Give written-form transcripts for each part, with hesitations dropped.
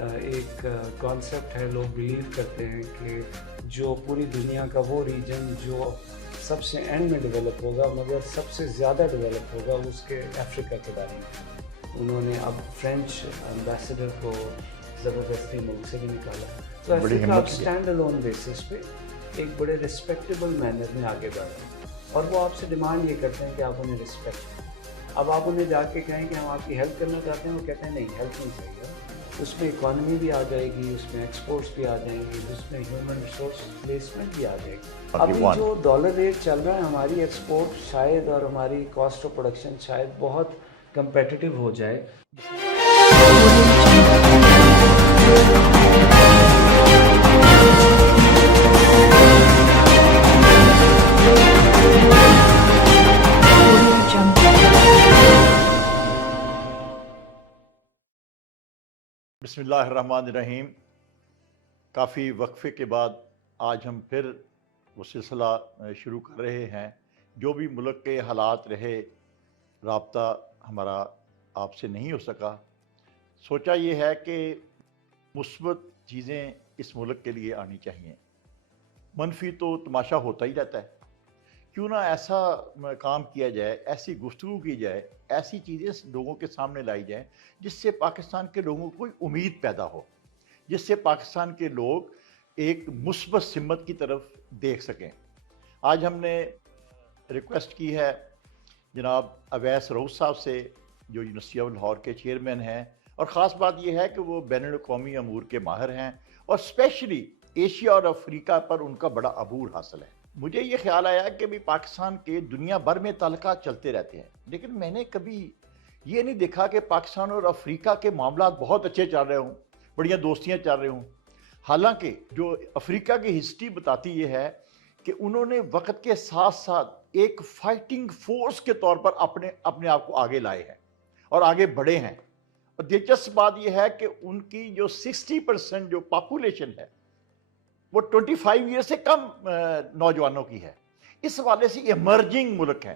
ایک کانسیپٹ ہے، لوگ بلیو کرتے ہیں کہ جو پوری دنیا کا وہ ریجن جو سب سے اینڈ میں ڈیولپ ہوگا مگر سب سے زیادہ ڈیولپ ہوگا اس کے افریقہ کے بارے میں انہوں نے اب فرینچ امبیسڈر کو زبردستی ملک سے بھی نکالا ہے. تو افریقہ اب اسٹینڈ الون بیسس پہ ایک بڑے رسپیکٹیبل مینر میں آگے بڑھ رہا ہے اور وہ آپ سے ڈیمانڈ یہ کرتے ہیں کہ آپ انہیں رسپیکٹ کریں. اب آپ انہیں جا کے کہیں کہ ہم آپ کی ہیلپ کرنا چاہتے ہیں، وہ کہتے ہیں نہیں، ہیلپ نہیں چاہیے. اس میں اکانومی بھی آ جائے گی، اس میں ایکسپورٹس بھی آ جائیں گی، اس میں ہیومن ریسورس پلیسمنٹ بھی آ جائے گی. ابھی جو ڈالر ریٹ چل رہا ہے ہماری ایکسپورٹ شاید اور ہماری کاسٹ آف پروڈکشن شاید بہت کمپیٹیٹیو ہو جائے. بسم اللہ الرحمن الرحیم. کافی وقفے کے بعد آج ہم پھر وہ سلسلہ شروع کر رہے ہیں. جو بھی ملک کے حالات رہے، رابطہ ہمارا آپ سے نہیں ہو سکا. سوچا یہ ہے کہ مثبت چیزیں اس ملک کے لیے آنی چاہیے. منفی تو تماشا ہوتا ہی رہتا ہے. کیوں نہ ایسا کام کیا جائے، ایسی گفتگو کی جائے، ایسی چیزیں لوگوں کے سامنے لائی جائیں جس سے پاکستان کے لوگوں کو کوئی امید پیدا ہو، جس سے پاکستان کے لوگ ایک مثبت سمت کی طرف دیکھ سکیں. آج ہم نے ریکویسٹ کی ہے جناب اویس رؤوف صاحب سے، جو یونیورسٹی آف لاہور کے چیئرمین ہیں، اور خاص بات یہ ہے کہ وہ بین الاقوامی امور کے ماہر ہیں اور اسپیشلی ایشیا اور افریقہ پر ان کا بڑا عبور حاصل ہے. مجھے یہ خیال آیا کہ بھی پاکستان کے دنیا بھر میں تعلقات چلتے رہتے ہیں، لیکن میں نے کبھی یہ نہیں دیکھا کہ پاکستان اور افریقہ کے معاملات بہت اچھے چل رہے ہوں، بڑیاں دوستیاں چل رہی ہوں. حالانکہ جو افریقہ کی ہسٹری بتاتی یہ ہے کہ انہوں نے وقت کے ساتھ ساتھ ایک فائٹنگ فورس کے طور پر اپنے آپ کو آگے لائے ہیں اور آگے بڑھے ہیں. اور دلچسپ بات یہ ہے کہ ان کی جو 60% جو پاپولیشن ہے وہ 25 ایئر سے کم نوجوانوں کی ہے. اس حوالے سے ایمرجنگ ملک ہے.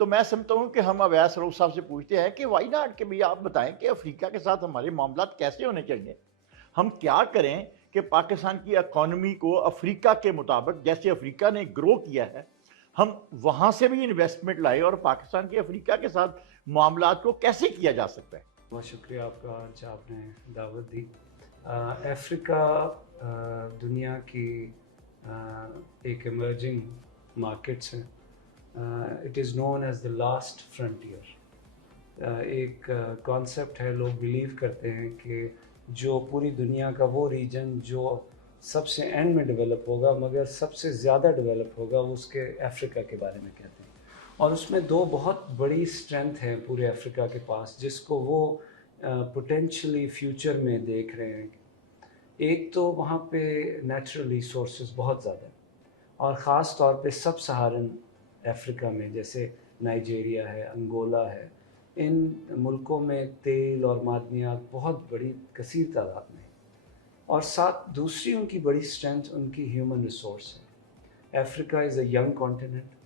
تو میں سمجھتا ہوں کہ ہم اویس رؤوف صاحب سے پوچھتے ہیں کہ وائی ناٹ، کہ بھئی آپ بتائیں کہ افریقہ کے ساتھ ہمارے معاملات کیسے ہونے چاہیے. ہم کیا کریں کہ پاکستان کی اکانومی کو افریقہ کے مطابق، جیسے افریقہ نے گرو کیا ہے، ہم وہاں سے بھی انویسٹمنٹ لائے اور پاکستان کے افریقہ کے ساتھ معاملات کو کیسے کیا جا سکتا ہے. بہت شکریہ آپ کا، آج آپ نے دعوت دی. افریقہ دنیا کی ایک ایمرجنگ مارکیٹس ہیں. It is known as the last frontier. ایک کانسیپٹ ہے، لوگ بلیو کرتے ہیں کہ جو پوری دنیا کا وہ ریجن جو سب سے اینڈ میں ڈیولپ ہوگا مگر سب سے زیادہ ڈیولپ ہوگا وہ اس کے افریقہ کے بارے میں کہتے ہیں. اور اس میں دو بہت بڑی اسٹرینتھ ہیں پورے افریقہ کے پاس جس کو وہ پوٹینشلی فیوچر میں دیکھ رہے ہیں. ایک تو وہاں پہ نیچرل ریسورسز بہت زیادہ ہیں، اور خاص طور پہ سب سہارن افریقہ میں جیسے نائجیریا ہے، انگولا ہے، ان ملکوں میں تیل اور معدنیات بہت بڑی کثیر تعداد میں. اور ساتھ دوسری ان کی بڑی اسٹرینتھ ان کی ہیومن ریسورس ہے. افریقہ از اے ینگ کانٹیننٹ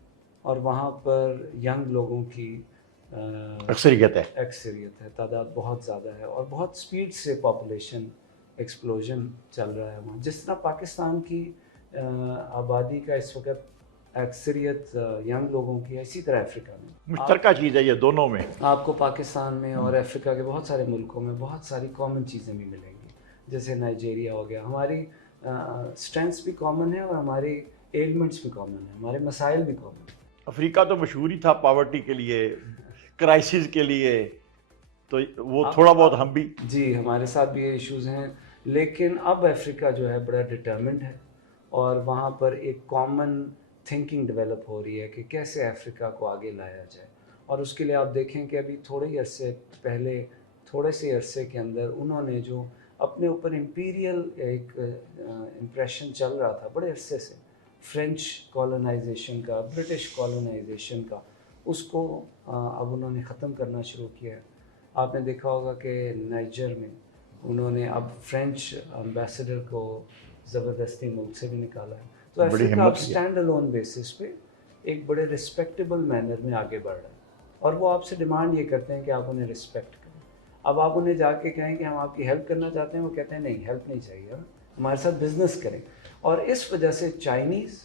اور وہاں پر ینگ لوگوں کی اکثریت ہے، تعداد بہت زیادہ ہے اور بہت سپیڈ سے پاپولیشن ایکسپلوژن چل رہا ہے وہاں. جس طرح پاکستان کی آبادی کا اس وقت اکثریت ینگ لوگوں کی ہے، اسی طرح افریقہ میں مشترکہ چیز ہے یہ دونوں میں. آپ کو پاکستان میں اور افریقہ کے بہت سارے ملکوں میں بہت ساری کامن چیزیں بھی ملیں گی. جیسے نائجیریا ہو گیا، ہماری اسٹرینتھس بھی کامن ہے اور ہماری ایلمنٹس بھی کامن ہیں، ہمارے مسائل بھی کامن ہیں. افریقہ تو مشہور ہی تھا پاورٹی کے لیے، کرائسس کے لیے، تو وہ تھوڑا بہت ہم بھی جی ہمارے ساتھ بھی یہ ایشوز ہیں. لیکن اب افریقہ جو ہے بڑا ڈٹرمنڈ ہے اور وہاں پر ایک کامن تھنکنگ ڈیولپ ہو رہی ہے کہ کیسے افریقہ کو آگے لایا جائے. اور اس کے لیے آپ دیکھیں کہ ابھی تھوڑے سے عرصے کے اندر انہوں نے جو اپنے اوپر امپیریل ایک امپریشن چل رہا تھا بڑے عرصے سے، فرینچ کالونائزیشن کا، برٹش کالونائزیشن کا، اس کو اب انہوں نے ختم کرنا شروع کیا ہے. آپ نے دیکھا ہوگا کہ نائجر میں انہوں نے اب فرینچ امبیسڈر کو زبردستی ملک سے بھی نکالا ہے. تو افریقہ اب اسٹینڈ الون بیسس پہ ایک بڑے رسپیکٹیبل مینر میں آگے بڑھ رہا ہے اور وہ آپ سے ڈیمانڈ یہ کرتے ہیں کہ آپ انہیں رسپیکٹ کریں. اب آپ انہیں جا کے کہیں کہ ہم آپ کی ہیلپ کرنا چاہتے ہیں، وہ کہتے ہیں نہیں ہیلپ نہیں چاہیے، ہمارے ساتھ بزنس کریں. اور اس وجہ سے چائنیز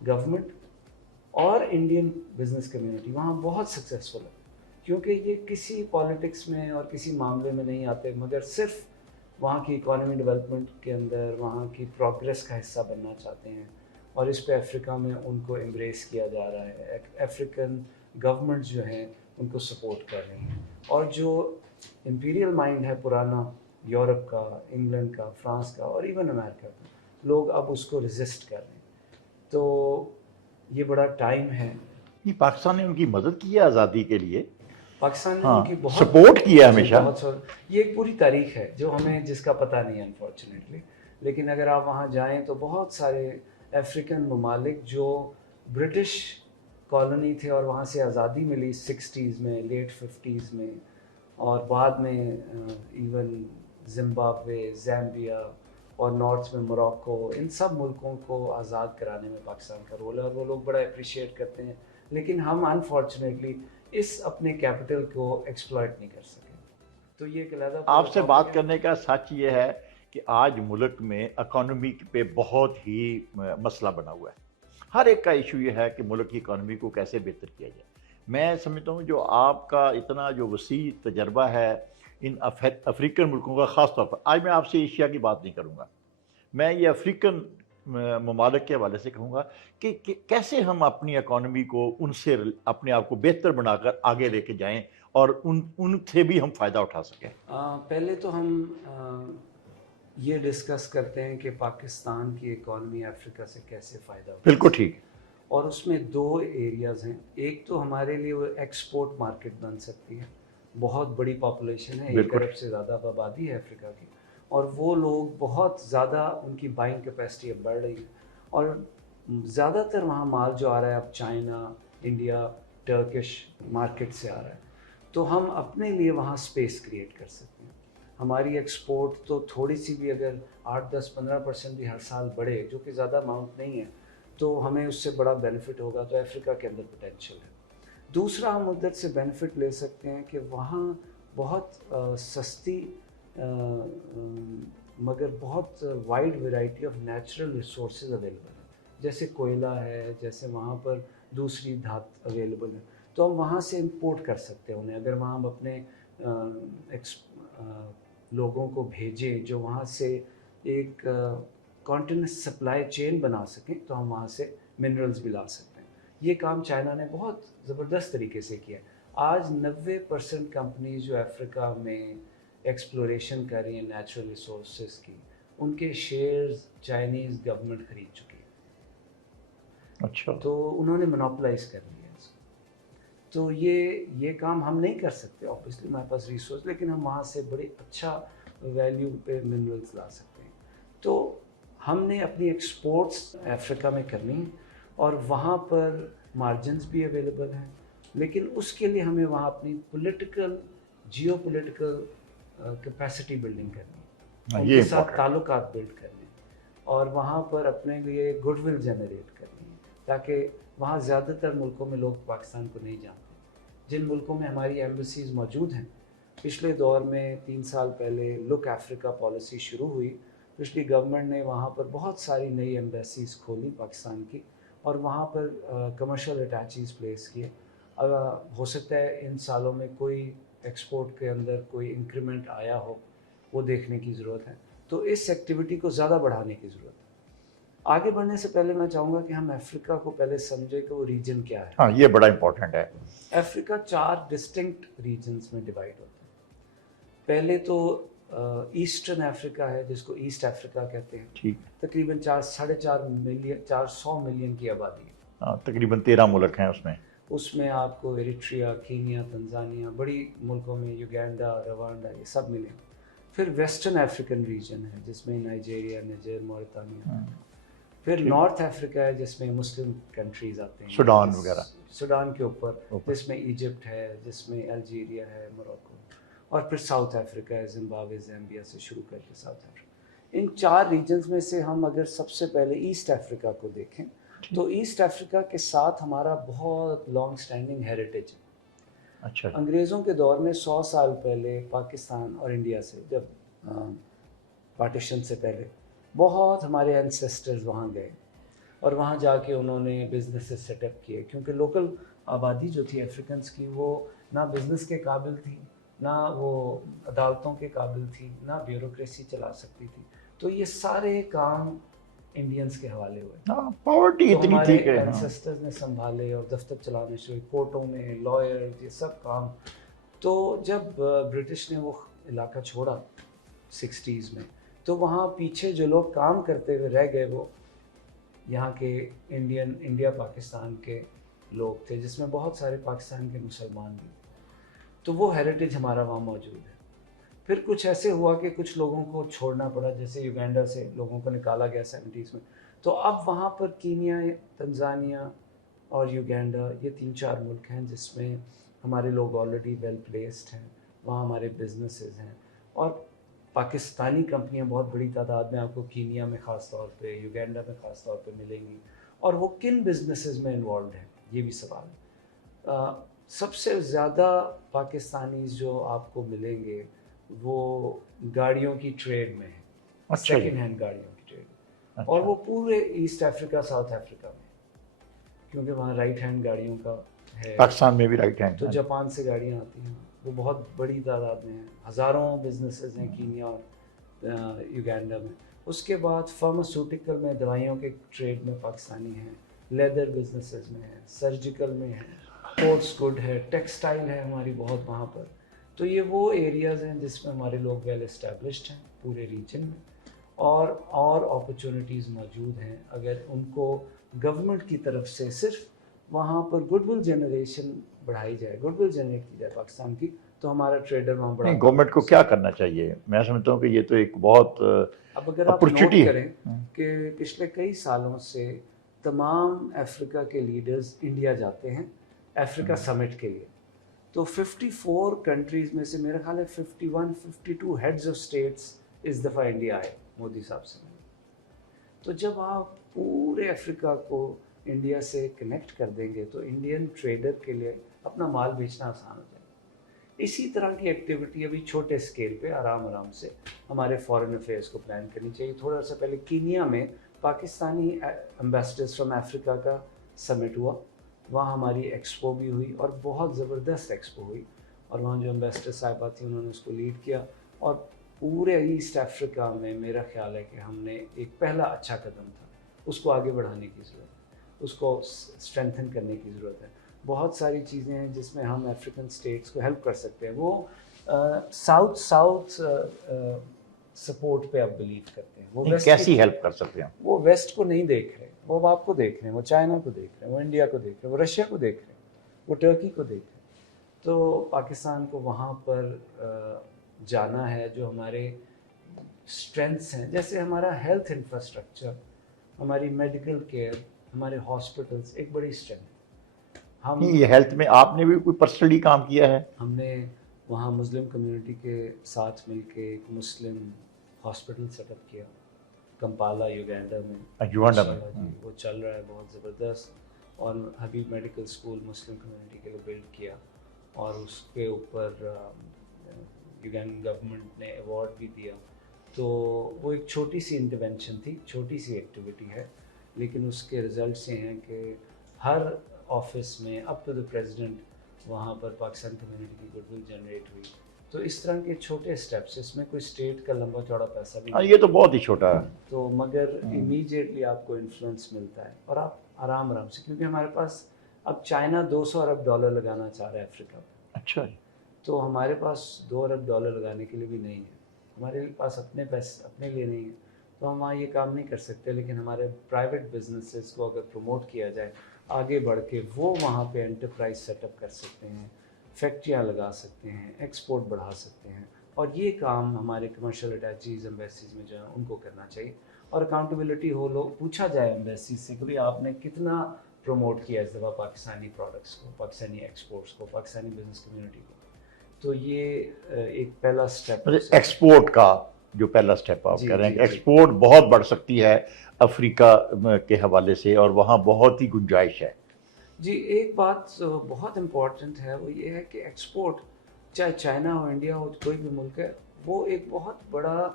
گورنمنٹ اور انڈین بزنس کمیونٹی وہاں بہت سکسیزفل ہے، کیونکہ یہ کسی پالیٹکس میں اور کسی معاملے میں نہیں آتے، مگر صرف وہاں کی اکانومی ڈیولپمنٹ کے اندر وہاں کی پروگریس کا حصہ بننا چاہتے ہیں. اور اس پہ افریقہ میں ان کو امبریس کیا جا رہا ہے، افریقن گورنمنٹس جو ہیں ان کو سپورٹ کر رہی ہیں. اور جو امپیریل مائنڈ ہے پرانا یورپ کا، انگلینڈ کا، فرانس کا اور ایون امریکہ کا، لوگ اب اس کو ریزسٹ کر رہے ہیں. تو یہ بڑا ٹائم ہے. یہ پاکستان نے ان کی مدد کی ہے آزادی کے لیے، پاکستان نے ہاں ان کی بہت سپورٹ کیا ہے جی ہمیشہ. بہت یہ ایک پوری تاریخ ہے جو ہمیں جس کا پتہ نہیں ہے انفارچونیٹلی. لیکن اگر آپ وہاں جائیں تو بہت سارے افریقن ممالک جو برٹش کالونی تھے اور وہاں سے آزادی ملی 60s میں، لیٹ 50s میں، اور بعد میں ایون زمبابوے، زامبیا اور نارتھ میں موراکو، ان سب ملکوں کو آزاد کرانے میں پاکستان کا رول ہے اور وہ لوگ بڑا اپریشیٹ کرتے ہیں. لیکن ہم انفارچونیٹلی اس اپنے کیپٹل کو ایکسپلائٹ نہیں کر سکے. تو یہ ایک علیحدہ پورا آپ سے ٹاپک بات ہے. کرنے کا سچ یہ ہے کہ آج ملک میں اکانومی پہ بہت ہی مسئلہ بنا ہوا ہے. ہر ایک کا ایشو یہ ہے کہ ملک کی اکانومی کو کیسے بہتر کیا جائے. میں سمجھتا ہوں جو آپ کا اتنا جو وسیع تجربہ ہے ان افریقن ملکوں کا، خاص طور پر آج میں آپ سے ایشیا کی بات نہیں کروں گا، میں یہ افریقن ممالک کے حوالے سے کہوں گا کہ کیسے ہم اپنی اکانومی کو ان سے اپنے آپ کو بہتر بنا کر آگے لے کے جائیں اور ان سے بھی ہم فائدہ اٹھا سکیں. پہلے تو ہم یہ ڈسکس کرتے ہیں کہ پاکستان کی اکانومی افریقہ سے کیسے فائدہ اٹھا بالکل سکے. ٹھیک. اور اس میں دو ایریاز ہیں. ایک تو ہمارے لیے وہ ایکسپورٹ مارکیٹ بن سکتی ہے، بہت بڑی پاپولیشن ہے، 1 ارب سے زیادہ آبادی ہے افریقہ کی، اور وہ لوگ بہت زیادہ ان کی بائنگ کیپیسٹی اب بڑھ رہی ہے، اور زیادہ تر وہاں مال جو آ رہا ہے اب چائنا، انڈیا، ٹرکش مارکیٹ سے آ رہا ہے. تو ہم اپنے لیے وہاں اسپیس کریٹ کر سکتے ہیں. ہماری ایکسپورٹ تو تھوڑی سی بھی اگر 8-10-15% بھی ہر سال بڑھے، جو کہ زیادہ اماؤنٹ نہیں ہے، تو ہمیں اس سے بڑا بینیفٹ ہوگا. تو افریقہ کے اندر پوٹینشیل ہے. دوسرا ہم ادھر سے بینیفٹ لے سکتے ہیں کہ وہاں بہت سستی مگر بہت wide variety of natural resources available ہیں، جیسے کوئلہ ہے، جیسے وہاں پر دوسری دھات اویلیبل ہے. تو ہم وہاں سے امپورٹ کر سکتے ہیں انہیں. اگر وہاں ہم اپنے لوگوں کو بھیجیں جو وہاں سے ایک کانٹینیوس سپلائی چین بنا سکیں، تو ہم وہاں سے منرلز بھی لا سکتے ہیں. یہ کام چائنا نے بہت زبردست طریقے سے کیا. آج 90% کمپنیز جو افریقہ میں ایکسپلوریشن کر رہی ہیں نیچرل ریسورسز کی، ان کے شیئرز چائنیز گورنمنٹ خرید چکی ہے. اچھا. تو انہوں نے مونوپلائز کر لیا اس کو. تو یہ کام ہم نہیں کر سکتے آبویسلی، ہمارے پاس ریسورس، لیکن ہم وہاں سے بڑی اچھا ویلیو پہ منرلز لا سکتے ہیں. تو ہم نے اپنی ایکسپورٹس افریقہ میں کرنی ہیں اور وہاں پر مارجنز بھی اویلیبل ہیں، لیکن اس کے لیے ہمیں وہاں اپنی political, geo political capacity building کرنی ہے، ان یہ کے ساتھ امپورٹنٹ. تعلقات بلڈ کرنے ہیں، اور وہاں پر اپنے لیے گڈ ول جنریٹ کرنی ہے، تاکہ وہاں زیادہ تر ملکوں میں لوگ پاکستان کو نہیں جانتے. جن ملکوں میں ہماری ایمبیسیز موجود ہیں، پچھلے دور میں 3 سال پہلے لک افریقہ پالیسی شروع ہوئی. پچھلی گورنمنٹ نے وہاں پر بہت ساری نئی ایمبیسیز کھولی پاکستان کی، اور وہاں پر کمرشل اٹیچیز پلیس کیے. ہو سکتا ہے ان سالوں میں کوئی ایکسپورٹ کے اندر کوئی انکریمنٹ آیا ہو، وہ دیکھنے کی ضرورت ہے. تو اس ایکٹیویٹی کو زیادہ بڑھانے کی ضرورت ہے. آگے بڑھنے سے پہلے میں چاہوں گا کہ ہم افریقہ کو پہلے سمجھیں کہ وہ ریجن کیا ہے. ہاں یہ بڑا امپورٹنٹ ہے. افریقہ 4 ڈسٹنکٹ ریجنز میں ڈیوائڈ ہوتا ہے. پہلے تو ایسٹرن افریقہ ہے، جس کو ایسٹ افریقہ کہتے ہیں. ٹھیک. تقریباً 400 ملین کی آبادی ہے. ہاں تقریباً 13 ملک ہیں اس میں. اس میں آپ کو ایریٹریا، کینیا، تنزانیہ، بڑی ملکوں میں یوگینڈا، روانڈا، یہ سب ملیں. پھر ویسٹرن افریقن ریجن ہے جس میں نائجیریا، نائجر، موریتانیہ. پھر نارتھ افریقہ ہے جس میں مسلم کنٹریز آتے ہیں، سوڈان وغیرہ. سوڈان کے اوپر جس میں ایجپٹ ہے، جس میں الجیریا ہے، موروکو. اور پھر ساؤتھ افریقہ ہے، زمبابوے، زامبیا سے شروع کر کے ساؤتھ افریقہ. ان 4 ریجنز میں سے ہم اگر سب سے پہلے ایسٹ افریقہ کو دیکھیں تو ایسٹ افریقہ کے ساتھ ہمارا بہت لانگ سٹینڈنگ ہیریٹیج ہے. اچھا انگریزوں کے دور میں 100 سال پہلے پاکستان اور انڈیا سے، جب پارٹیشن سے پہلے، بہت ہمارے اینسیسٹرز وہاں گئے اور وہاں جا کے انہوں نے بزنسز سیٹ اپ کیے، کیونکہ لوکل آبادی جو تھی افریقنس کی وہ نہ بزنس کے قابل تھی، نہ وہ عدالتوں کے قابل تھی، نہ بیوروکریسی چلا سکتی تھی، تو یہ سارے کام انڈینز کے حوالے ہوئے، پاورٹی تو اتنی ہمارے تھی کہ اینسیسٹرز نے سنبھالے اور دفتر چلانے شروع، کورٹوں میں لائر، یہ سب کام. تو جب برٹش نے وہ علاقہ چھوڑا 60s میں، تو وہاں پیچھے جو لوگ کام کرتے ہوئے رہ گئے وہ یہاں کے انڈیا پاکستان کے لوگ تھے، جس میں بہت سارے پاکستان کے مسلمان بھی، تو وہ ہیریٹیج ہمارا وہاں موجود ہے. پھر کچھ ایسے ہوا کہ کچھ لوگوں کو چھوڑنا پڑا، جیسے یوگینڈا سے لوگوں کو نکالا گیا 70s میں، تو اب وہاں پر کینیا، تنزانیہ اور یوگینڈا، یہ 3-4 ملک ہیں جس میں ہمارے لوگ آلریڈی ویل پلیسڈ ہیں، وہاں ہمارے بزنسز ہیں، اور پاکستانی کمپنیاں بہت بڑی تعداد میں آپ کو کینیا میں خاص طور پہ، یوگینڈا میں خاص طور پہ ملیں گی. اور وہ کن بزنسز میں انوالوڈ ہیں، یہ بھی سوال ہے. سب سے زیادہ پاکستانیز جو آپ کو ملیں گے وہ گاڑیوں کی ٹریڈ میں ہیں، سیکنڈ ہینڈ گاڑیوں کی ٹریڈ، اور وہ پورے ایسٹ افریقہ، ساؤتھ افریقہ میں، کیونکہ وہاں رائٹ ہینڈ گاڑیوں کا ہے. پاکستان میں بھی رائٹ ہینڈ، تو جاپان سے گاڑیاں آتی ہیں، وہ بہت بڑی تعداد میں ہیں، ہزاروں بزنسز ہیں کینیا اور یوگینڈا میں. اس کے بعد فارماسیوٹیکل میں، دوائیوں کے ٹریڈ میں پاکستانی ہیں، لیدر بزنسز میں ہیں، سرجیکل میں ہیں، اسپورٹس گڈ ہے، ٹیکسٹائل ہے ہماری بہت وہاں پر. تو یہ وہ ایریاز ہیں جس میں ہمارے لوگ ویل اسٹیبلشڈ ہیں پورے ریجن میں، اور اپرچونیٹیز موجود ہیں اگر ان کو گورنمنٹ کی طرف سے صرف وہاں پر گڈ ول جنریشن بڑھائی جائے، گڈ ول جنریٹ کی جائے پاکستان کی، تو ہمارا ٹریڈر وہاں بڑا. گورنمنٹ کو کیا کرنا چاہیے؟ میں سمجھتا ہوں کہ یہ تو ایک بہت اب اگر آپ نوٹ کریں کہ پچھلے کئی سالوں سے تمام افریقہ کے لیڈرز انڈیا جاتے ہیں افریقہ سمٹ کے لیے، تو 54 کنٹریز میں سے میرا خیال ہے 51-52 ہیڈز آف اسٹیٹس اس دفعہ انڈیا آئے مودی صاحب سے. تو جب آپ پورے افریقہ کو انڈیا سے کنیکٹ کر دیں گے تو انڈین ٹریڈر کے لیے اپنا مال بیچنا آسان ہو جائے گا. اسی طرح کی ایکٹیویٹی ابھی چھوٹے اسکیل پہ آرام سے ہمارے فارن افیئرس کو پلان کرنی چاہیے. تھوڑا سا پہلے کینیا میں پاکستانی ایمبیسڈرز فرام افریقہ کا سمٹ ہوا، وہاں ہماری ایکسپو بھی ہوئی اور بہت زبردست ایکسپو ہوئی، اور وہاں جو ایمبیسڈر صاحبہ تھیں انہوں نے اس کو لیڈ کیا، اور پورے ایسٹ افریقہ میں میرا خیال ہے کہ ہم نے ایک پہلا اچھا قدم تھا. اس کو آگے بڑھانے کی ضرورت ہے، اس کو اسٹرینتھن کرنے کی ضرورت ہے. بہت ساری چیزیں ہیں جس میں ہم افریقن اسٹیٹس کو ہیلپ کر سکتے ہیں. وہ ساؤتھ سپورٹ پہ اب بلیو کرتے ہیں. وہ کیسی ہیلپ کر سکتے ہیں؟ وہ ویسٹ کو نہیں دیکھ رہے، وہ آپ کو دیکھ رہے ہیں، وہ چائنا کو دیکھ رہے ہیں، وہ انڈیا کو دیکھ رہے ہیں، وہ رشیا کو دیکھ رہے ہیں، وہ ٹرکی کو دیکھ رہے ہیں. تو پاکستان کو وہاں پر جانا ہے. جو ہمارے اسٹرینتھس ہیں، جیسے ہمارا ہیلتھ انفراسٹرکچر، ہماری میڈیکل کیئر، ہمارے ہاسپٹلس ایک بڑی اسٹرینتھ ہے. ہم یہ ہیلتھ میں آپ نے بھی کوئی پرسنلی کام کیا ہے؟ ہم نے وہاں مسلم کمیونٹی کے ساتھ مل کے ایک مسلم ہاسپٹل سیٹ اپ کیا کمپالا یوگینڈا میں. یوگینڈا میں جی وہ چل رہا ہے بہت زبردست. اور حبیب میڈیکل اسکول مسلم کمیونٹی کے لیے بلڈ کیا، اور اس کے اوپر یوگینڈ گورنمنٹ نے ایوارڈ بھی دیا. تو وہ ایک چھوٹی سی انٹرونشن تھی، چھوٹی سی ایکٹیویٹی ہے، لیکن اس کے رزلٹس یہ ہیں کہ ہر آفس میں اپ ٹو دا پریزیڈنٹ وہاں پر پاکستان کمیونٹی کی گڈ ول جنریٹ ہوئی. تو اس طرح کے چھوٹے اسٹیپس، اس میں کوئی اسٹیٹ کا لمبا چوڑا پیسہ بھی نہیں، یہ تو بہت ہی چھوٹا ہے، تو مگر امیجیٹلی آپ کو انفلوئنس ملتا ہے، اور آپ آرام سے، کیونکہ ہمارے پاس اب چائنا $200 ارب لگانا چاہ رہا ہے افریقہ پہ. اچھا، تو ہمارے پاس $2 ارب لگانے کے لیے بھی نہیں ہے، ہمارے پاس اپنے پیسے اپنے لیے نہیں ہے، تو ہم وہاں یہ کام نہیں کر سکتے. لیکن ہمارے پرائیویٹ بزنسز کو اگر پروموٹ کیا جائے آگے بڑھ کے، وہ وہاں پہ انٹرپرائز سیٹ اپ کر سکتے ہیں، فیکٹریاں لگا سکتے ہیں، ایکسپورٹ بڑھا سکتے ہیں. اور یہ کام ہمارے کمرشل اٹیچیز ایمبیسیز میں جو ہیں ان کو کرنا چاہیے. اور اکاؤنٹیبلٹی ہو، لوگ پوچھا جائے ایمبیسیز سے کہ بھائی آپ نے کتنا پروموٹ کیا اس دفعہ پاکستانی پروڈکٹس کو، پاکستانی ایکسپورٹس کو، پاکستانی بزنس کمیونٹی کو. تو یہ ایک پہلا اسٹیپ ہے. ایکسپورٹ کا جو پہلا اسٹیپ آپ کہہ رہے ہیں کہ ایکسپورٹ بہت بڑھ سکتی ہے افریقہ کے حوالے سے، اور وہاں بہت ہی گنجائش ہے. جی ایک بات بہت امپورٹنٹ ہے وہ یہ ہے کہ ایکسپورٹ چاہے چائنا ہو انڈیا ہو کوئی بھی ملک ہے وہ ایک بہت بڑا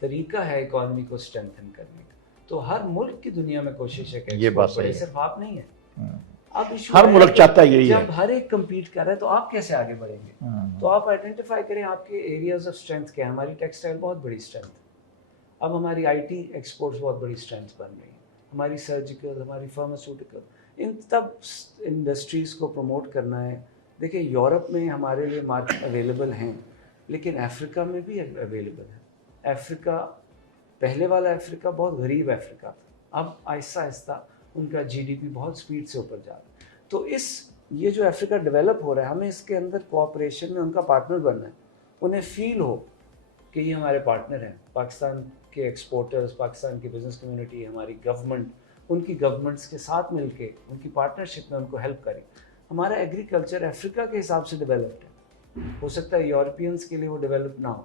طریقہ ہے اکانومی کو اسٹرینتھن کرنے کا. تو ہر ملک کی دنیا میں کوشش ہے کہ یہ بات ایکسپورٹ بڑھے, صحیح ہے. صرف آپ نہیں ہے. اب ایشو ہر ہے ملک کہ چاہتا یہی ہے. جب ہر ایک کمپیٹ کر رہا ہے تو آپ کیسے آگے بڑھیں گے؟ تو آپ آئیڈینٹیفائی کریں آپ کے ایریاز آف اسٹرینتھ کیا ہے. ہماری ٹیکسٹائل بہت بڑی اسٹرینتھ ہے, اب ہماری آئی ٹی ایکسپورٹس بہت بڑی اسٹرینتھ بن رہی ہیں, ہماری سرجیکل, ہماری فارماسیوٹیکل, ان تب انڈسٹریز کو پروموٹ کرنا ہے. دیکھیں یورپ میں ہمارے لیے مارکیٹ اویلیبل ہیں لیکن افریقہ میں بھی اویلیبل ہے. افریقہ پہلے والا افریقہ بہت غریب افریقہ تھا, اب آہستہ آہستہ ان کا جی ڈی پی بہت سپیڈ سے اوپر جا رہا ہے. تو یہ جو افریقہ ڈیولپ ہو رہا ہے ہمیں اس کے اندر کوآپریشن میں ان کا پارٹنر بننا ہے. انہیں فیل ہو کہ یہ ہمارے پارٹنر ہیں. پاکستان کے ایکسپورٹرز, پاکستان کی بزنس کمیونٹی, ہماری گورنمنٹ, ان کی گورنمنٹس کے ساتھ مل کے ان کی پارٹنرشپ میں ان کو ہیلپ کریں. ہمارا ایگریکلچر افریقہ کے حساب سے ڈیولپڈ ہے, ہو سکتا ہے یورپینس کے لیے وہ ڈیولپ نہ ہو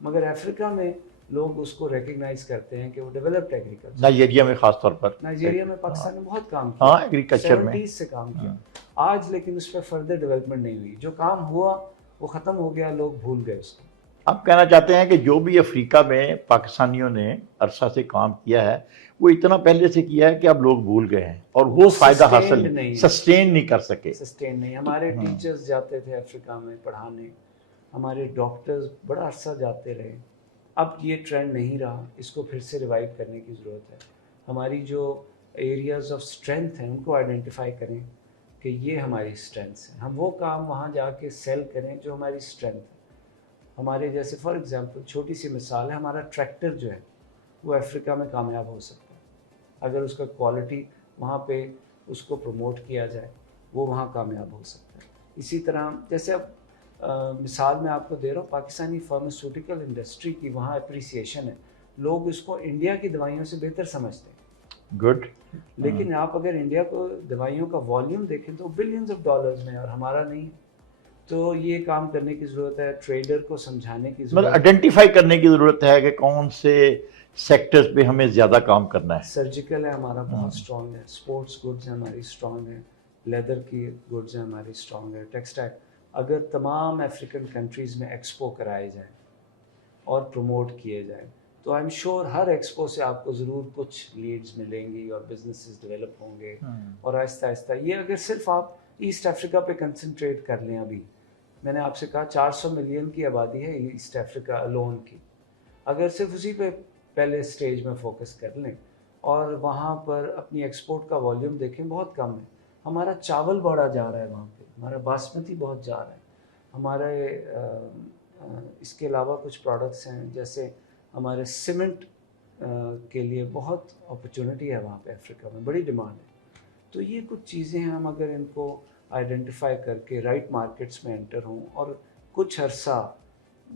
مگر افریقہ میں لوگ اس کو ریکگنائز کرتے ہیں کہ وہ ڈیولپڈ ایگریکلچر. نائجیریا میں خاص طور پر, نائجیریا میں پاکستان نے بہت کام ہاں کیا, ایگریکلچر میں 70s سے کام کیا آج, لیکن اس پہ فردر ڈیولپمنٹ نہیں ہوئی. جو کام ہوا وہ ختم ہو گیا, لوگ بھول گئے اس کو. آپ کہنا چاہتے ہیں کہ جو بھی افریقہ میں پاکستانیوں نے عرصہ سے کام کیا ہے وہ اتنا پہلے سے کیا ہے کہ اب لوگ بھول گئے ہیں اور وہ فائدہ حاصل سسٹین نہیں کر سکے. سسٹین نہیں. ہمارے ٹیچرز جاتے تھے افریقہ میں پڑھانے, ہمارے ڈاکٹرز بڑا عرصہ جاتے رہے. اب یہ ٹرینڈ نہیں رہا, اس کو پھر سے ریوائیو کرنے کی ضرورت ہے. ہماری جو ایریاز آف اسٹرینتھ ہیں ان کو آئیڈینٹیفائی کریں کہ یہ ہماری اسٹرینتھس ہیں. ہم وہ کام وہاں جا کے سیل کریں جو ہماری اسٹرینتھ ہے. ہمارے جیسے فار ایگزامپل چھوٹی سی مثال ہے, ہمارا ٹریکٹر جو ہے وہ افریقہ میں کامیاب ہو سکتا ہے اگر اس کا کوالٹی وہاں پہ اس کو پروموٹ کیا جائے, وہ وہاں کامیاب ہو سکتا ہے. اسی طرح جیسے اب مثال میں آپ کو دے رہا ہوں, پاکستانی فارماسیوٹیکل انڈسٹری کی وہاں اپریسیشن ہے, لوگ اس کو انڈیا کی دوائیوں سے بہتر سمجھتے ہیں. گڈ. لیکن آپ اگر انڈیا کو دوائیوں کا والیوم دیکھیں تو بلینز آف ڈالرز میں, اور ہمارا نہیں. تو یہ کام کرنے کی ضرورت ہے, ٹریڈر کو سمجھانے کی ضرورت مطلب ہے. آئیڈینٹیفائی کرنے کی ضرورت ہے کہ کون سے سیکٹرز پہ ہمیں زیادہ کام کرنا ہے. سرجیکل ہے ہمارا بہت اسٹرانگ ہے, اسپورٹس گڈز ہیں ہماری اسٹرانگ ہیں, لیدر کی گڈز ہیں ہماری اسٹرانگ ہے, ٹیکسٹائل. اگر تمام افریقن کنٹریز میں ایکسپو کرائے جائیں اور پروموٹ کیے جائیں تو I am sure Hare expo سے آپ کو ضرور کچھ لیڈز ملیں گی اور بزنسز ڈیولپ ہوں گے. اور آہستہ آہستہ یہ اگر صرف آپ ایسٹ افریقہ پہ کنسنٹریٹ کر لیں, ابھی میں نے آپ سے کہا 400 ملین کی آبادی ہے ایسٹ افریقہ الون کی, اگر صرف اسی پہ پہلے سٹیج میں فوکس کر لیں اور وہاں پر اپنی ایکسپورٹ کا والیوم دیکھیں بہت کم ہے. ہمارا چاول بڑا جا رہا ہے وہاں پہ, ہمارا باسمتی بہت جا رہا ہے. ہمارے اس کے علاوہ کچھ پروڈکٹس ہیں جیسے ہمارے سیمنٹ کے لیے بہت اپرچونٹی ہے وہاں پہ افریقہ میں, بڑی ڈیمانڈ ہے. تو یہ کچھ چیزیں ہیں, ہم اگر ان کو آئیڈینٹیفائی کر کے رائٹ مارکیٹس میں انٹر ہوں اور کچھ عرصہ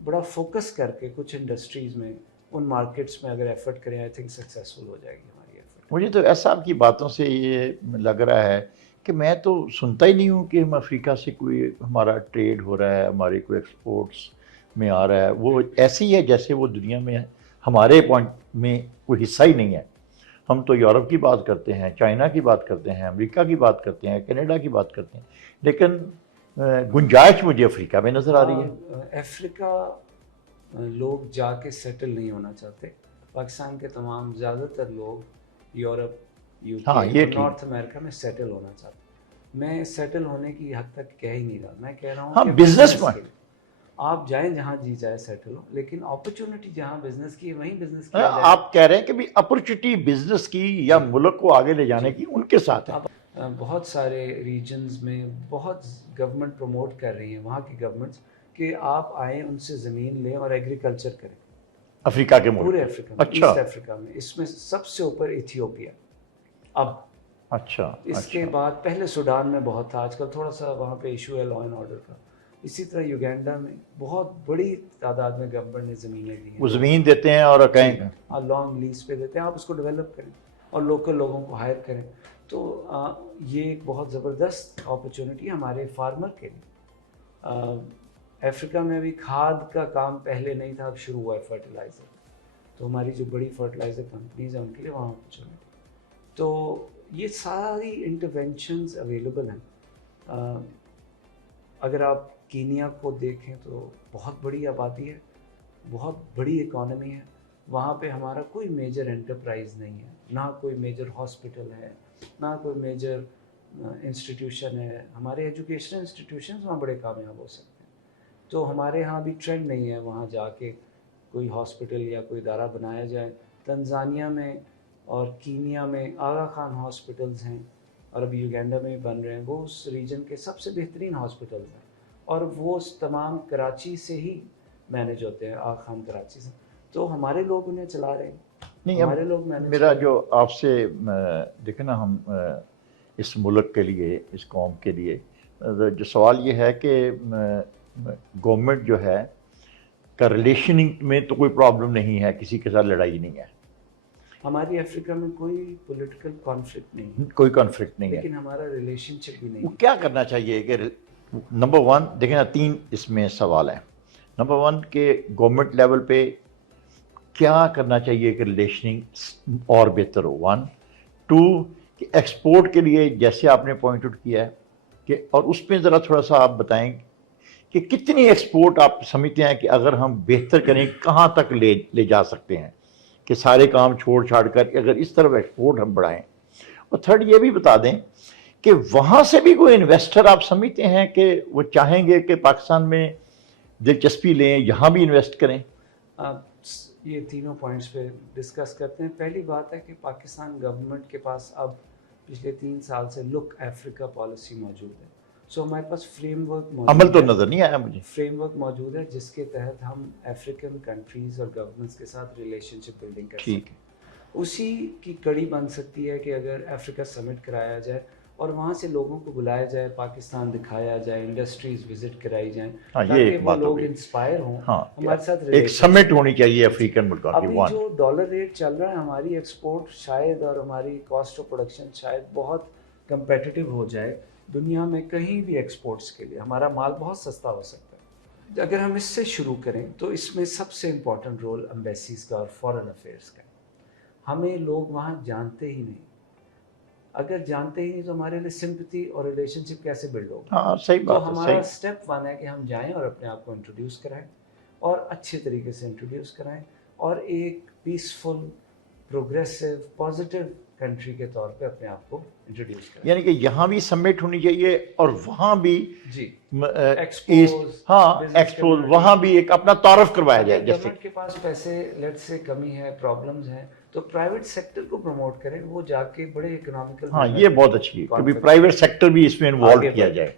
بڑا فوکس کر کے کچھ انڈسٹریز میں ان مارکیٹس میں اگر ایفرٹ کریں, آئی تھنک سکسیزفل ہو جائے گی ہماری ایفرٹ. مجھے تو ایسا آپ کی باتوں سے یہ لگ رہا ہے کہ میں تو سنتا ہی نہیں ہوں کہ ہم افریقہ سے کوئی ہمارا ٹریڈ ہو رہا ہے, ہماری کوئی ایکسپورٹس میں آ رہا ہے. وہ ایسی ہے جیسے وہ دنیا میں ہمارے پوائنٹ میں کوئی حصہ ہی نہیں ہے. ہم تو یورپ کی بات کرتے ہیں, چائنا کی بات کرتے ہیں, امریکہ کی بات کرتے ہیں, کینیڈا کی بات کرتے ہیں, لیکن گنجائش مجھے افریقہ میں نظر آ رہی ہے. افریقہ لوگ جا کے سیٹل نہیں ہونا چاہتے. پاکستان کے تمام زیادہ تر لوگ یورپ, یو کے اور نارتھ امریکہ میں سیٹل ہونا چاہتے ہیں. میں سیٹل ہونے کی حد تک کہہ ہی نہیں رہا, میں کہہ رہا ہوں کہ بزنس میں آپ جائیں جہاں جی جائے سیٹل ہو, لیکن اپرچونٹی جہاں بزنس کی ہے وہیں بزنس کیا جائے. آپ کہہ رہے ہیں کہ بھی اپرچونٹی بزنس کی یا ملک کو آگے لے جانے کی ان کے ساتھ ہے. بہت سارے ریجنز میں بہت گورنمنٹ پروموٹ کر رہی ہیں, وہاں کی گورنمنٹس, کہ آپ آئیں ان سے زمین لیں اور ایگریکلچر کریں افریقہ کے ملک, پورے افریقہ میں. ایسٹ افریقہ میں اس میں سب سے اوپر ایتھیوپیا. اب اچھا اس کے بعد پہلے سوڈان میں بہت تھا, آج کل تھوڑا سا وہاں پہ ایشو ہے لا اینڈ آرڈر کا. اسی طرح یوگینڈا میں بہت بڑی تعداد میں گورنمنٹ نے زمینیں دی ہیں, وہ زمین دیتے ہیں اور کہیں لانگ لیز پہ دیتے ہیں, آپ اس کو ڈیولپ کریں اور لوکل لوگوں کو ہائر کریں. تو یہ ایک بہت زبردست اپرچونٹی ہے ہمارے فارمر کے لیے. افریقہ میں بھی کھاد کا کام پہلے نہیں تھا, اب شروع ہوا ہے فرٹیلائزر. تو ہماری جو بڑی فرٹیلائزر کمپنیز ہیں ان کے لیے وہاں اپرچونٹی. تو یہ ساری انٹرونشنز اویلیبل ہیں. اگر آپ کینیا کو دیکھیں تو بہت بڑی آبادی ہے, بہت بڑی اکانومی ہے. وہاں پہ ہمارا کوئی میجر انٹرپرائز نہیں ہے, نہ کوئی میجر ہاسپٹل ہے, نہ کوئی میجر انسٹیٹیوشن ہے. ہمارے ایجوکیشنل انسٹیٹیوشنز وہاں بڑے کامیاب ہو سکتے ہیں. تو ہمارے ہاں بھی ٹرینڈ نہیں ہے وہاں جا کے کوئی ہاسپٹل یا کوئی ادارہ بنایا جائے. تنزانیہ میں اور کینیا میں آغا خان ہاسپٹلز ہیں, اور ابھی یوگینڈا میں بھی بن رہے ہیں. وہ اس ریجن کے سب سے بہترین ہاسپٹلز ہیں, اور وہ تمام کراچی سے ہی مینیج ہوتے ہیں, آغا خان کراچی سے. تو ہمارے لوگ انہیں چلا رہے ہیں, نہیں. ہمارے لوگ مینیج میرا کر رہے جو ہیں. آپ سے دیکھیں نا, ہم اس ملک کے لیے, اس قوم کے لیے جو سوال یہ ہے کہ گورنمنٹ جو ہے کا ریلیشننگ میں تو کوئی پرابلم نہیں ہے, کسی کے ساتھ لڑائی نہیں ہے, ہماری افریقہ میں کوئی پولیٹیکل کانفلکٹ نہیں ہے, کوئی کانفلکٹ نہیں ہے. لیکن ہمارا ریلیشن شپ بھی نہیں وہ ہے. کیا کرنا چاہیے کہ نمبر ون دیکھیں نا, 3 اس میں سوال ہیں. نمبر ون کہ گورنمنٹ لیول پہ کیا کرنا چاہیے کہ ریلیشننگ اور بہتر ہو. 1 2 کہ ایکسپورٹ کے لیے جیسے آپ نے پوائنٹ آؤٹ کیا ہے کہ, اور اس میں ذرا تھوڑا سا آپ بتائیں کہ کتنی ایکسپورٹ آپ سمجھتے ہیں کہ اگر ہم بہتر کریں کہاں تک لے جا سکتے ہیں, کہ سارے کام چھوڑ چھاڑ کر اگر اس طرف ایکسپورٹ ہم بڑھائیں. اور تھرڈ یہ بھی بتا دیں کہ وہاں سے بھی کوئی انویسٹر آپ سمجھتے ہیں کہ وہ چاہیں گے کہ پاکستان میں دلچسپی لیں, یہاں بھی انویسٹ کریں. آپ یہ تینوں پوائنٹس پہ ڈسکس کرتے ہیں. پہلی بات ہے کہ پاکستان گورنمنٹ کے پاس اب پچھلے 3 سال سے لک افریقہ پالیسی موجود ہے. سو ہمارے پاس فریم ورک موجود عمل تو ہے, نظر نہیں آیا مجھے. فریم ورک موجود ہے جس کے تحت ہم افریقن کنٹریز اور گورنمنٹس کے ساتھ ریلیشن شپ بلڈنگ کر ٹھیک سکیں. اسی کی کڑی بن سکتی ہے کہ اگر افریقہ سمٹ کرایا جائے اور وہاں سے لوگوں کو بلایا جائے, پاکستان دکھایا جائے, انڈسٹریز وزٹ کرائی جائیں, ہاں یہ تاکہ ایک وہ بات ہو لوگ گئی. انسپائر ہوں ہاں ہمارے ساتھ ایک ریلیشن سمٹ ہونی چاہیے افریقن ملکوں کی. ابھی 1 جو ڈالر ریٹ چل رہا ہے, ہماری ایکسپورٹ شاید اور ہماری کاسٹ آف پروڈکشن شاید بہت کمپیٹیٹو ہو جائے دنیا میں کہیں بھی ایکسپورٹس کے لیے. ہمارا مال بہت سستا ہو سکتا ہے. اگر ہم اس سے شروع کریں تو اس میں سب سے امپورٹنٹ رول امبیسیز کا اور فارن افیئرس کا ہے. ہمیں لوگ وہاں جانتے ہی نہیں. اگر جانتے ہی نہیں تو ہمارے لیے سمپتھی اور ریلیشن شپ کیسے بلڈ ہوگا؟ ہاں صحیح تو بات ہے. ہمارا صحیح. اسٹیپ 1 ہے کہ ہم جائیں اور اپنے آپ کو انٹروڈیوس کرائیں, اور اچھے طریقے سے انٹروڈیوس کرائیں, اور ایک پیسفل, پروگریسو, پازیٹیو کنٹری کے طور پہ اپنے آپ کو انٹروڈیوس کریں. یعنی کہ یہاں بھی سمٹ ہونی چاہیے اور وہاں بھی جی ایسٹ, ہاں ایکسپوز, وہاں بھی ایک اپنا تعارف کروایا جائے. اگر جیسے گورنمنٹ کے پاس پیسے لیٹ سے کمی ہے, پرابلمز ہیں, تو پرائیویٹ سیکٹر کو پروموٹ کریں. وہ جا کے بڑے اکنامیکل, ہاں یہ بہت اچھی ہے کہ پرائیویٹ سیکٹر بھی اس میں انوالو کیا جائے.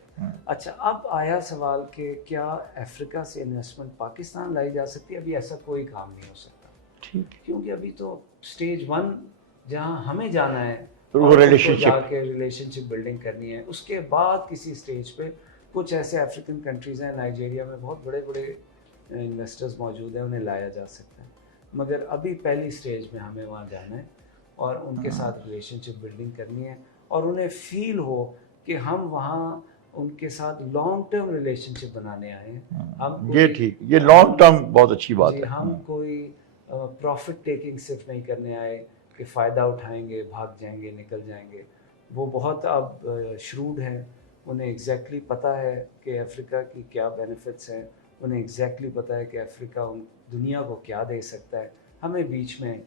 اچھا, اب آیا سوال کہ کیا افریقہ سے انویسٹمنٹ پاکستان لائی جا سکتی ہے؟ ابھی ایسا کوئی کام نہیں ہو سکتا. ٹھیک. کیونکہ ابھی تو سٹیج 1 جہاں ہمیں جانا ہے وہ اور اس کو ریلیشن جا شپ. کے ریلیشن شپ بلڈنگ کرنی ہے. اس کے بعد کسی سٹیج پہ کچھ ایسے افریقن کنٹریز ہیں, نائجیریا میں بہت بڑے بڑے انویسٹرز موجود ہیں, انہیں لایا جا سکتا ہے. مگر ابھی پہلی سٹیج میں ہمیں وہاں جانا ہے اور ان کے ساتھ ریلیشن شپ بلڈنگ کرنی ہے, اور انہیں فیل ہو کہ ہم وہاں ان کے ساتھ لانگ ٹرم ریلیشن شپ بنانے آئے ہیں. ہم یہ ٹھیک, یہ لانگ ٹرم بہت اچھی بات جی, ہے. ہم کوئی پروفٹ ٹیکنگ صرف نہیں کرنے آئے کہ فائدہ اٹھائیں گے, بھاگ جائیں گے, نکل جائیں گے. وہ بہت اب شروڈ ہیں, انہیں ایگزیکٹلی پتہ ہے کہ افریقہ کی کیا بینیفٹس ہیں, انہیں ایگزیکٹلی پتہ ہے کہ افریقہ دنیا کو کیا دے سکتا ہے. ہمیں بیچ میں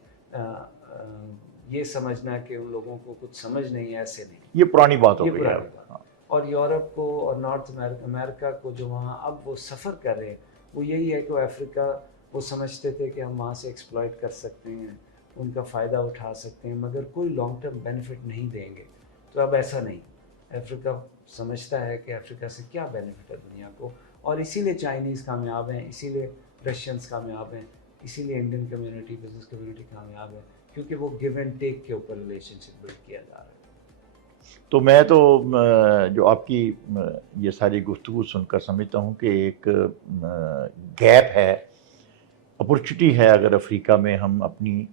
یہ سمجھنا ہے کہ ان لوگوں کو کچھ سمجھ نہیں ہے, ایسے نہیں. یہ پرانی بات ہو یہ گئی پرانی بات. اور یورپ کو اور نارتھ امریکہ کو جو وہاں اب وہ سفر کر رہے ہیں, وہ یہی ہے کہ وہ افریقہ, وہ سمجھتے تھے کہ ہم وہاں سے ایکسپلائٹ کر سکتے ہیں, ان کا فائدہ اٹھا سکتے ہیں, مگر کوئی لانگ ٹرم بینیفٹ نہیں دیں گے. تو اب ایسا نہیں, افریقہ سمجھتا ہے کہ افریقہ سے کیا بینیفٹ ہے دنیا کو, اور اسی لیے چائنیز کامیاب ہیں, اسی لیے رشینز کامیاب ہیں, اسی لیے انڈین کمیونٹی, بزنس کمیونٹی کامیاب ہے, کیونکہ وہ گیو اینڈ ٹیک کے اوپر ریلیشن شپ بلڈ کیا جا رہا ہے. تو میں تو جو آپ کی یہ ساری گفتگو سن کر سمجھتا ہوں کہ ایک گیپ ہے, اپورچونٹی ہے, اگر افریقہ میں ہم اپنی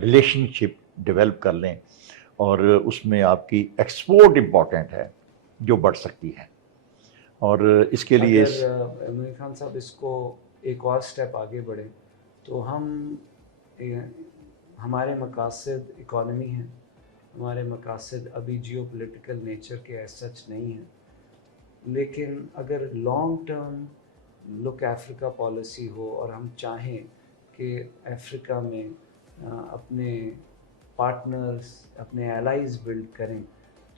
ریلیشن شپ ڈیولپ کر لیں, اور اس میں آپ کی ایکسپورٹ امپورٹنٹ ہے جو بڑھ سکتی ہے. اور اس کے لیے اگر عمران خان صاحب اس کو ایک اور سٹیپ آگے بڑھیں تو ہم, ہمارے مقاصد اکانومی ہیں, ہمارے مقاصد ابھی جیو پولیٹیکل نیچر کے ایز سچ نہیں ہیں، لیکن اگر لانگ ٹرم لک افریقہ پالیسی ہو اور ہم چاہیں کہ افریقہ میں اپنے پارٹنرز، اپنے الائز بلڈ کریں،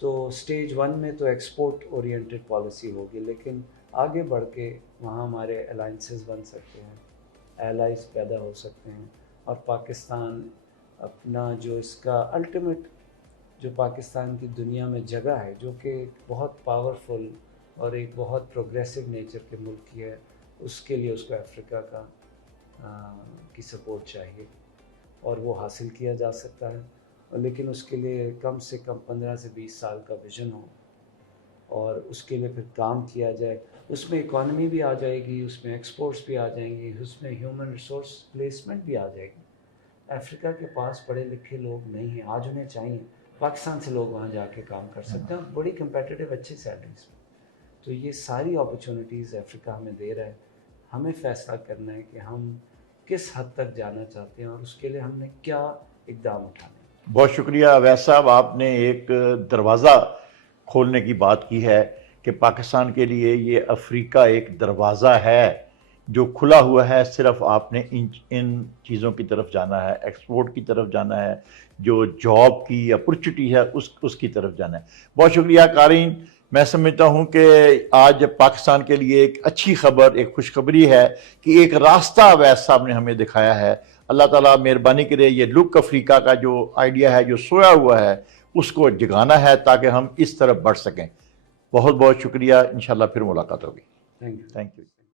تو سٹیج 1 میں تو ایکسپورٹ اورینٹڈ پالیسی ہوگی، لیکن آگے بڑھ کے وہاں ہمارے الائنسز بن سکتے ہیں، الائز پیدا ہو سکتے ہیں، اور پاکستان اپنا جو اس کا الٹیمیٹ جو پاکستان کی دنیا میں جگہ ہے، جو کہ ایک بہت پاورفل اور ایک بہت پروگریسو نیچر کے ملک کی ہے، اس کے لیے اس کو افریقہ کی سپورٹ چاہیے، اور وہ حاصل کیا جا سکتا ہے، لیکن اس کے لیے کم سے کم 15 سے 20 سال کا ویژن ہو، اور اس کے لیے پھر کام کیا جائے۔ اس میں اکانومی بھی آ جائے گی، اس میں ایکسپورٹس بھی آ جائیں گی، اس میں ہیومن ریسورس پلیسمنٹ بھی آ جائے گی۔ افریقہ کے پاس پڑھے لکھے لوگ نہیں ہیں، آج انہیں چاہیے، پاکستان سے لوگ وہاں جا کے کام کر سکتے ہیں بڑی کمپیٹیٹیو اچھی سیلریز میں۔ تو یہ ساری اپرچونیٹیز افریقہ ہمیں دے رہا ہے، ہمیں فیصلہ کرنا ہے کہ ہم کس حد تک جانا چاہتے ہیں اور اس کے لیے ہم نے کیا اقدام اٹھانے ہیں۔ بہت شکریہ اویس صاحب، آپ نے ایک دروازہ کھولنے کی بات کی ہے کہ پاکستان کے لیے یہ افریقہ ایک دروازہ ہے جو کھلا ہوا ہے، صرف آپ نے ان چیزوں کی طرف جانا ہے، ایکسپورٹ کی طرف جانا ہے، جو جاب کی اپرچونٹی ہے اس کی طرف جانا ہے۔ بہت شکریہ قارئین، میں سمجھتا ہوں کہ آج پاکستان کے لیے ایک اچھی خبر، ایک خوشخبری ہے کہ ایک راستہ اویس صاحب نے ہمیں دکھایا ہے۔ اللہ تعالیٰ مہربانی کرے یہ لک افریقہ کا جو آئیڈیا ہے، جو سویا ہوا ہے، اس کو جگانا ہے تاکہ ہم اس طرف بڑھ سکیں۔ بہت بہت شکریہ، انشاءاللہ پھر ملاقات ہوگی۔ Thank you. Thank you.